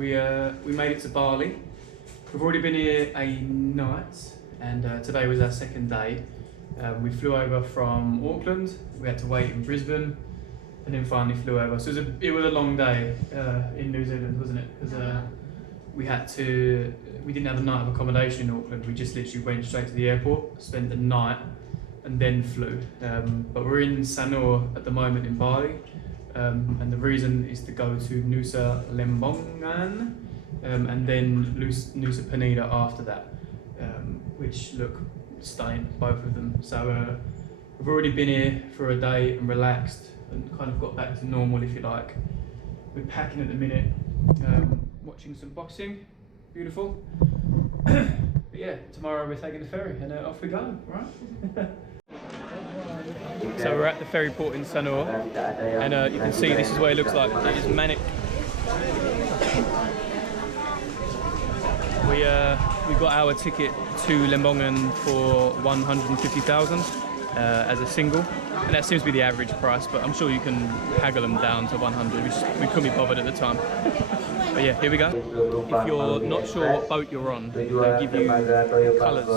we made it to Bali. We've already been here a night, and today was our second day. We flew over from Auckland. We had to wait in Brisbane, and then finally flew over. So it was a long day in New Zealand, wasn't it? Because we didn't have a night of accommodation in Auckland. We just literally went straight to the airport, spent the night, and then flew. But we're in Sanur at the moment in Bali, and the reason is to go to Nusa lembongan, and then Nusa Penida after that, which look stunning, both of them. So we've already been here for a day and relaxed and kind of got back to normal, if you like. We're packing at the minute, watching some boxing, beautiful. But yeah, tomorrow we're taking the ferry and off we go, right? So we're at the ferry port in Sanur, and you can see this is what it looks like. It is manic. We got our ticket to Lembongan for 150,000 as a single, and that seems to be the average price, but I'm sure you can haggle them down to 100. We couldn't be bothered at the time. But yeah, here we go. If you're not sure what boat you're on, they give you colours.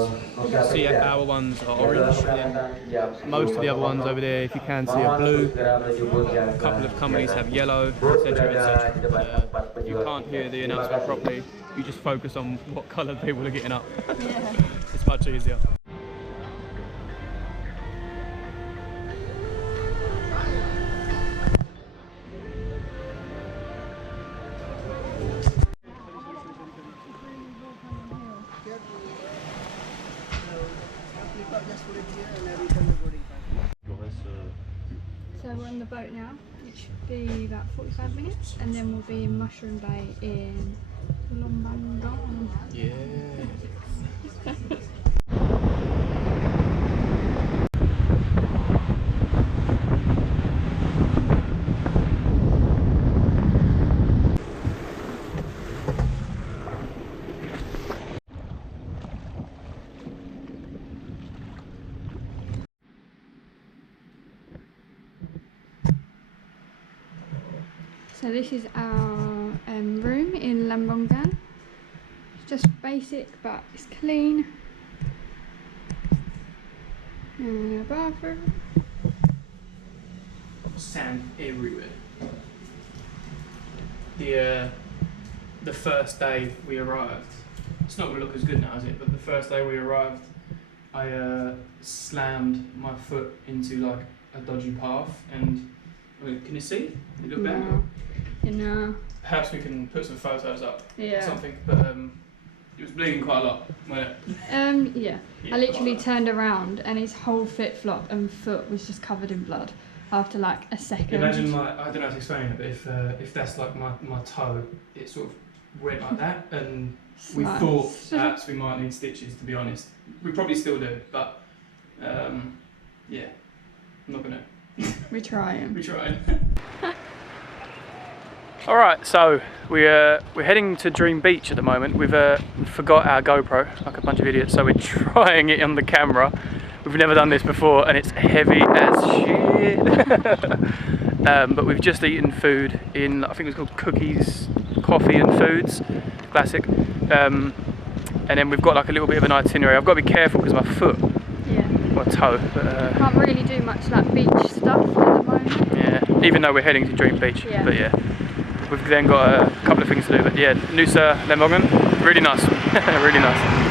You can see our ones are orange, and most of the other ones over there, if you can see, are blue. A couple of companies have yellow, etc, etc. If you can't hear the announcement properly, you just focus on what colour people are getting up. Yeah. It's much easier. So we're on the boat now, it should be about 45 minutes, and then we'll be in Mushroom Bay in Lembongan. Yeah. So this is our room in Lembongan. It's just basic, but it's clean. And a bathroom. Sand everywhere. The first day we arrived, it's not going to look as good now, is it? But the first day we arrived, I slammed my foot into like a dodgy path, and can you see? It look bad? No. Perhaps we can put some photos up or Yeah. something, but it was bleeding quite a lot, wasn't it? Yeah. I literally turned around and his whole flip-flop and foot was just covered in blood after like a second. Imagine, like, I don't know how to explain it, but if that's like my toe, it sort of went like that, and we thought perhaps we might need stitches, to be honest. We probably still do, but yeah, I'm not gonna. We're trying. We're trying. All right, so we're heading to Dream Beach at the moment. We've forgot our GoPro, like a bunch of idiots, so we're trying it on the camera. We've never done this before, and it's heavy as shit. But we've just eaten food in, I think it's called Cookies, Coffee and Foods, classic. And then we've got like a little bit of an itinerary. I've got to be careful because my foot, my toe. But, can't really do much like beach stuff at the moment. Yeah, even though we're heading to Dream Beach, but yeah. We've then got a couple of things to do, but yeah, Nusa lembongan, really nice, really nice.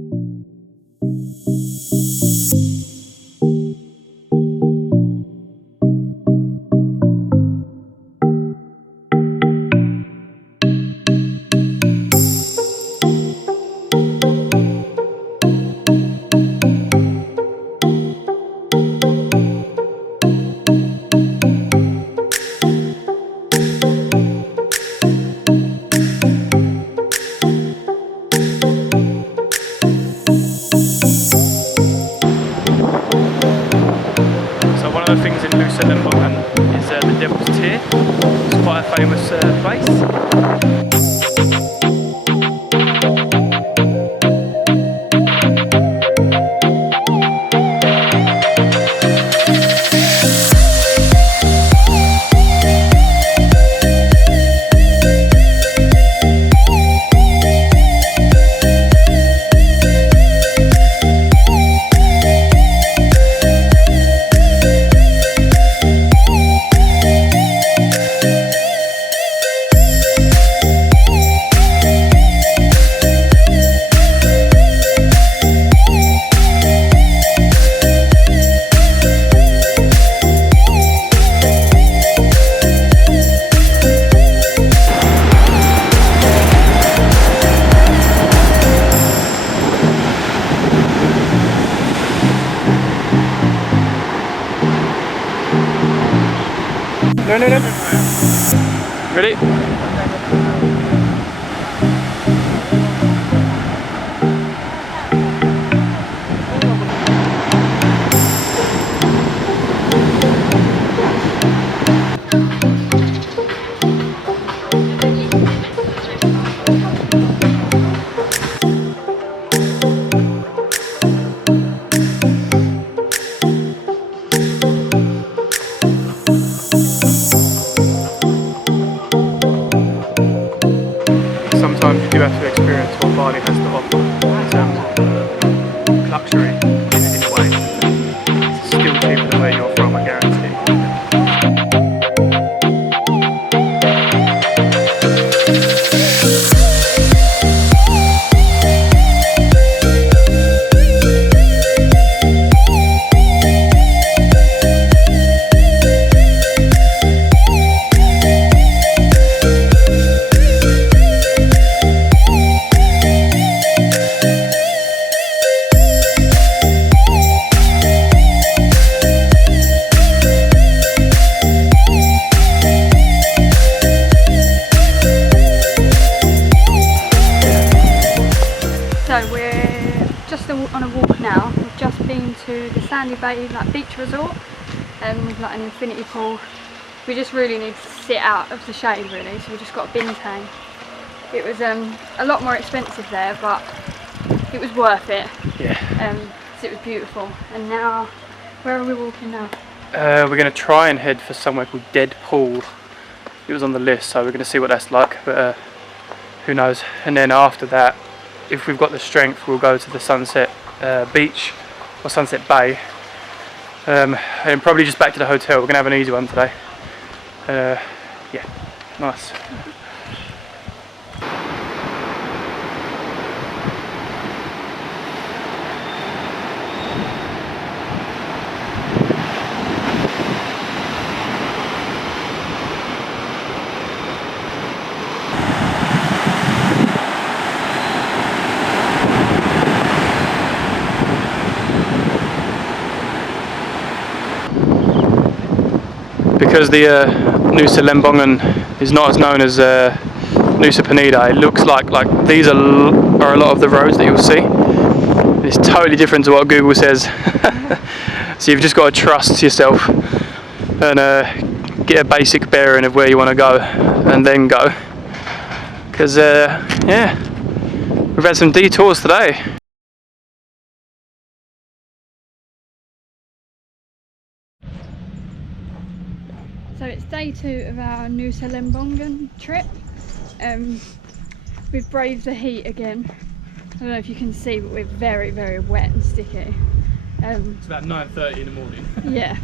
No, no, no. Ready? Sometimes you do have to experience what Bali has to offer in terms of luxury in a way. It's still cheaper than where you're from, I guarantee. So we're just on a walk now. We've just been to the Sandy Bay beach resort with like an infinity pool. We just really need to sit out of the shade really, so we just got a bintang. It was a lot more expensive there, but it was worth it. Yeah. So it was beautiful. And now, where are we walking now? We're going to try and head for somewhere called Dead Pool. It was on the list, so we're going to see what that's like, but who knows. And then after that, if we've got the strength, we'll go to the Sunset Beach or Sunset Bay, and probably just back to the hotel. We're going to have an easy one today. Yeah, nice. Because the Nusa Lembongan is not as known as Nusa Penida, it looks like these are a lot of the roads that you'll see. It's totally different to what Google says. So you've just got to trust yourself and get a basic bearing of where you want to go and then go. Because yeah, we've had some detours today. So it's day 2 of our Nusa Lembongan trip. We've braved the heat again. I don't know if you can see, but we're very, very wet and sticky. It's about 9:30 in the morning. Yeah,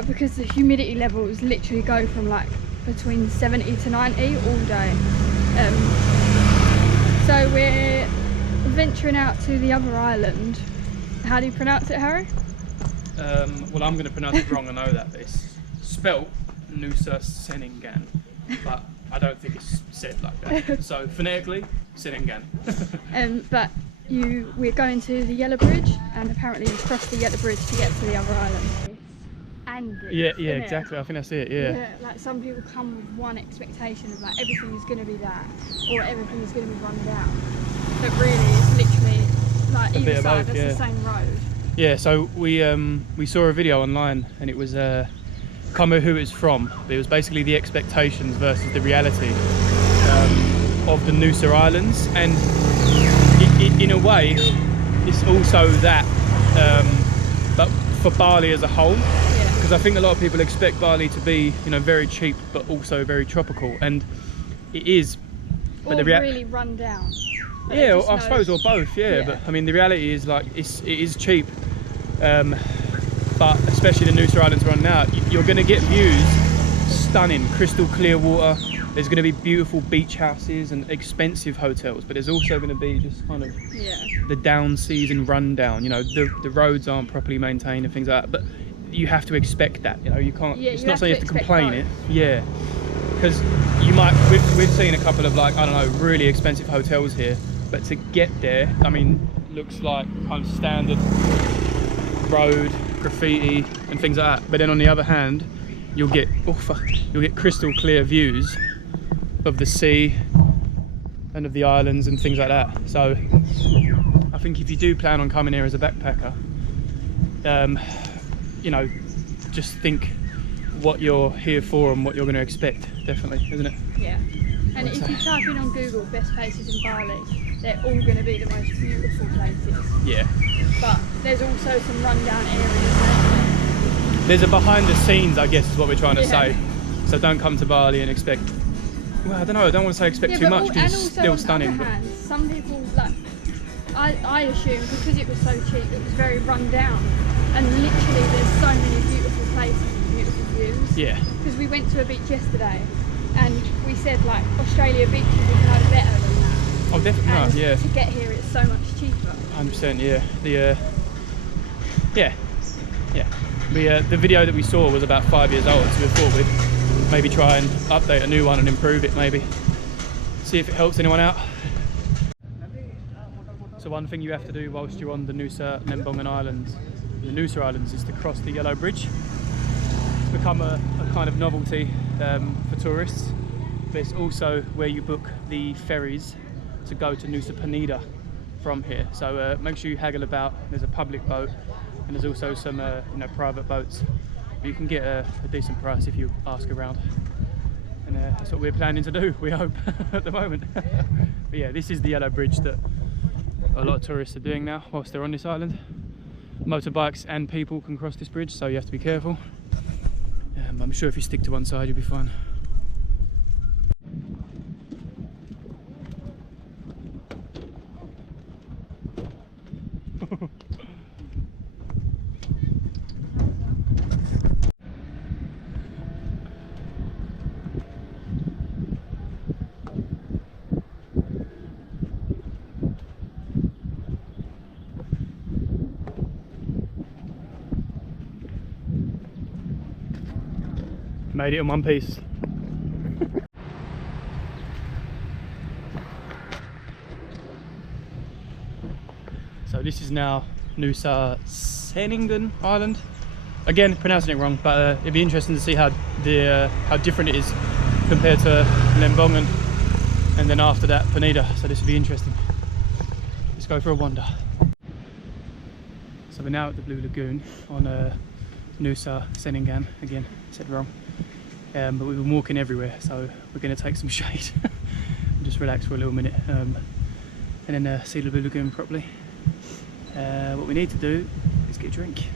because the humidity levels literally go from like between 70 to 90 all day. So we're venturing out to the other island. How do you pronounce it, Harry? Well, I'm going to pronounce it wrong, I know that, but it's spelt Nusa Ceningan, but I don't think it's said like that. So phonetically, Ceningan. But we're going to the Yellow Bridge, and apparently you cross the Yellow Bridge to get to the other island. And Yeah, exactly. I think that's it. Yeah. Like some people come with one expectation of like everything is going to be that, or everything is going to be run down. But really, it's literally like either side. That's the same road. Yeah. So we saw a video online, and it was can't remember who it's from, but it was basically the expectations versus the reality of the Nusa Islands, and in a way, it's also that, but for Bali as a whole. Because I think a lot of people expect Bali to be, very cheap, but also very tropical, and it is. But or really run down. Yeah, I suppose, or both. Yeah, but I mean, the reality is it is cheap, but especially the Nusa Islands run now, you're going to get views, stunning, crystal clear water. There's going to be beautiful beach houses and expensive hotels, but there's also going to be just kind of the down season rundown. The roads aren't properly maintained and things like that, but you have to expect that. You can't. It's not something you have to complain it. Yeah, because you might. We've seen a couple of really expensive hotels here, but to get there, I mean, looks like kind of standard road, graffiti and things like that. But then on the other hand, you'll get crystal clear views of the sea and of the islands and things like that. So I think if you do plan on coming here as a backpacker, you know, just think what you're here for and what you're going to expect, definitely, isn't it? Yeah. And if you type in on Google best places in Bali, they're all going to be the most beautiful places. Yeah. But there's also some rundown areas. There's a behind the scenes, I guess, is what we're trying to Yeah. say. So don't come to Bali and expect, well, I don't know, I don't want to say expect too much because it's still stunning. On the other hand, some people, like, I assume because it was so cheap, it was very run down. And literally there's so many beautiful places and beautiful views. Yeah. Because we went to a beach yesterday and we said like Australia beaches is no better than that. Oh, definitely not, And yeah. to get here it's so much cheaper. 100%, yeah. The video that we saw was about 5 years old, so we thought we'd maybe try and update a new one and improve it, maybe. See if it helps anyone out. So one thing you have to do whilst you're on the Nusa Lembongan Islands, the Nusa Islands, is to cross the yellow bridge. It's become a kind of novelty for tourists, but it's also where you book the ferries to go to Nusa Penida from here. So make sure you haggle about. There's a public boat and there's also some private boats. But you can get a decent price if you ask around. And that's what we're planning to do, we hope, at the moment. But yeah, this is the yellow bridge that a lot of tourists are doing now whilst they're on this island. Motorbikes and people can cross this bridge, so you have to be careful. I'm sure if you stick to one side, you'll be fine. Made it in one piece. So this is now Nusa Ceningan Island. Again, pronouncing it wrong, but it'd be interesting to see how different it is compared to Lembongan, and then after that Penida. So this would be interesting. Let's go for a wander. So we're now at the Blue Lagoon on Nusa Ceningan. Again, said wrong. But we've been walking everywhere, so we're going to take some shade and just relax for a little minute, and then see the Blue Lagoon properly. What we need to do is get a drink.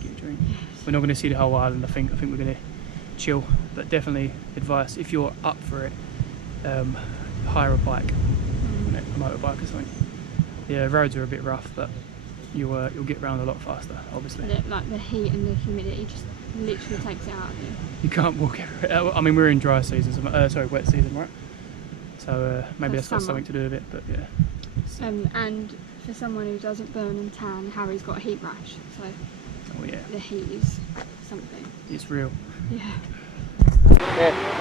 Get a drink. We're not going to see the whole island. I think we're going to chill, but definitely advice, if you're up for it, hire a bike, a motorbike or something. Yeah, roads are a bit rough, but you'll get around a lot faster, obviously. Like the heat and the humidity just literally takes it out of you. You can't walk everywhere. I mean, we're in dry season, wet season, right? So maybe that's got something to do with it, but yeah. And for someone who doesn't burn and tan, Harry's got a heat rash, so oh yeah, the heat is something. It's real. Yeah.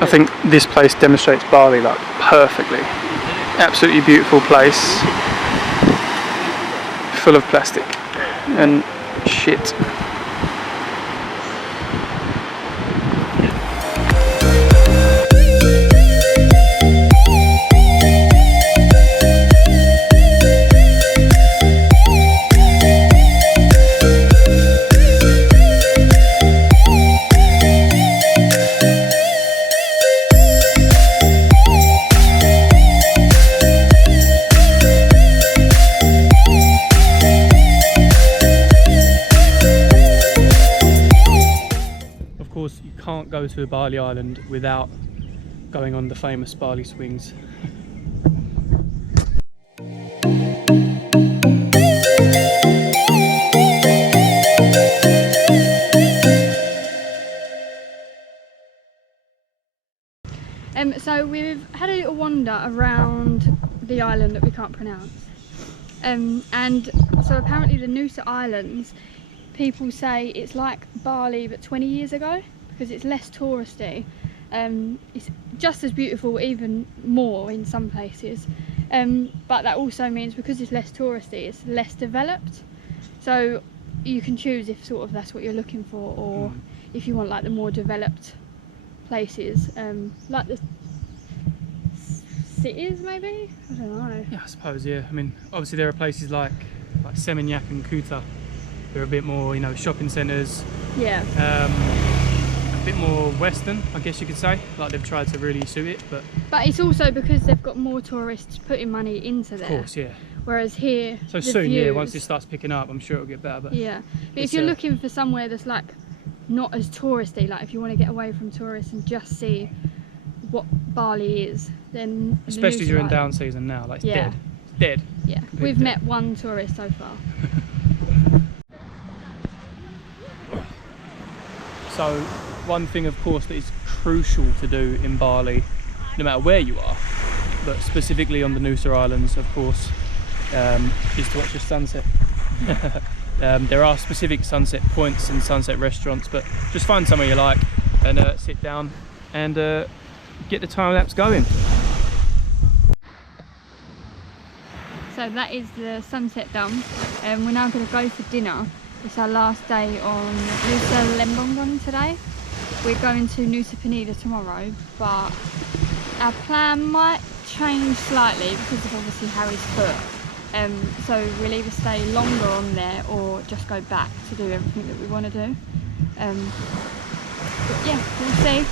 I think this place demonstrates Bali like perfectly. Absolutely beautiful place, full of plastic and shit. You can't go to a Bali island without going on the famous Bali swings. So we've had a little wander around the island that we can't pronounce, and so apparently the Nusa Islands, people say it's like Bali but 20 years ago, because it's less touristy. It's just as beautiful, even more in some places, but that also means because it's less touristy, it's less developed. So you can choose if sort of that's what you're looking for, or if you want like the more developed places, like the cities maybe. I don't know. Yeah, I suppose. Yeah. I mean, obviously there are places like Seminyak and Kuta. They're a bit more, you know, shopping centres. Yeah. A bit more Western, I guess you could say. Like they've tried to really suit it, but it's also because they've got more tourists putting money into there. Of course, yeah. Whereas here, so soon, yeah, once it starts picking up, I'm sure it'll get better. But yeah, but if you're looking for somewhere that's like not as touristy, like if you want to get away from tourists and just see what Bali is, then especially during down season now, like it's dead. It's dead. Yeah, we've met one tourist so far. So one thing, of course, that is crucial to do in Bali, no matter where you are, but specifically on the Nusa Islands, of course, is to watch the sunset. There are specific sunset points and sunset restaurants, but just find somewhere you like and sit down and get the time lapse going. So that is the sunset done, and we're now going to go for dinner. It's our last day on Nusa Lembongan today. We're going to Nusa Penida tomorrow, but our plan might change slightly because of obviously Harry's foot. So we'll either stay longer on there or just go back to do everything that we want to do. But yeah, we'll see.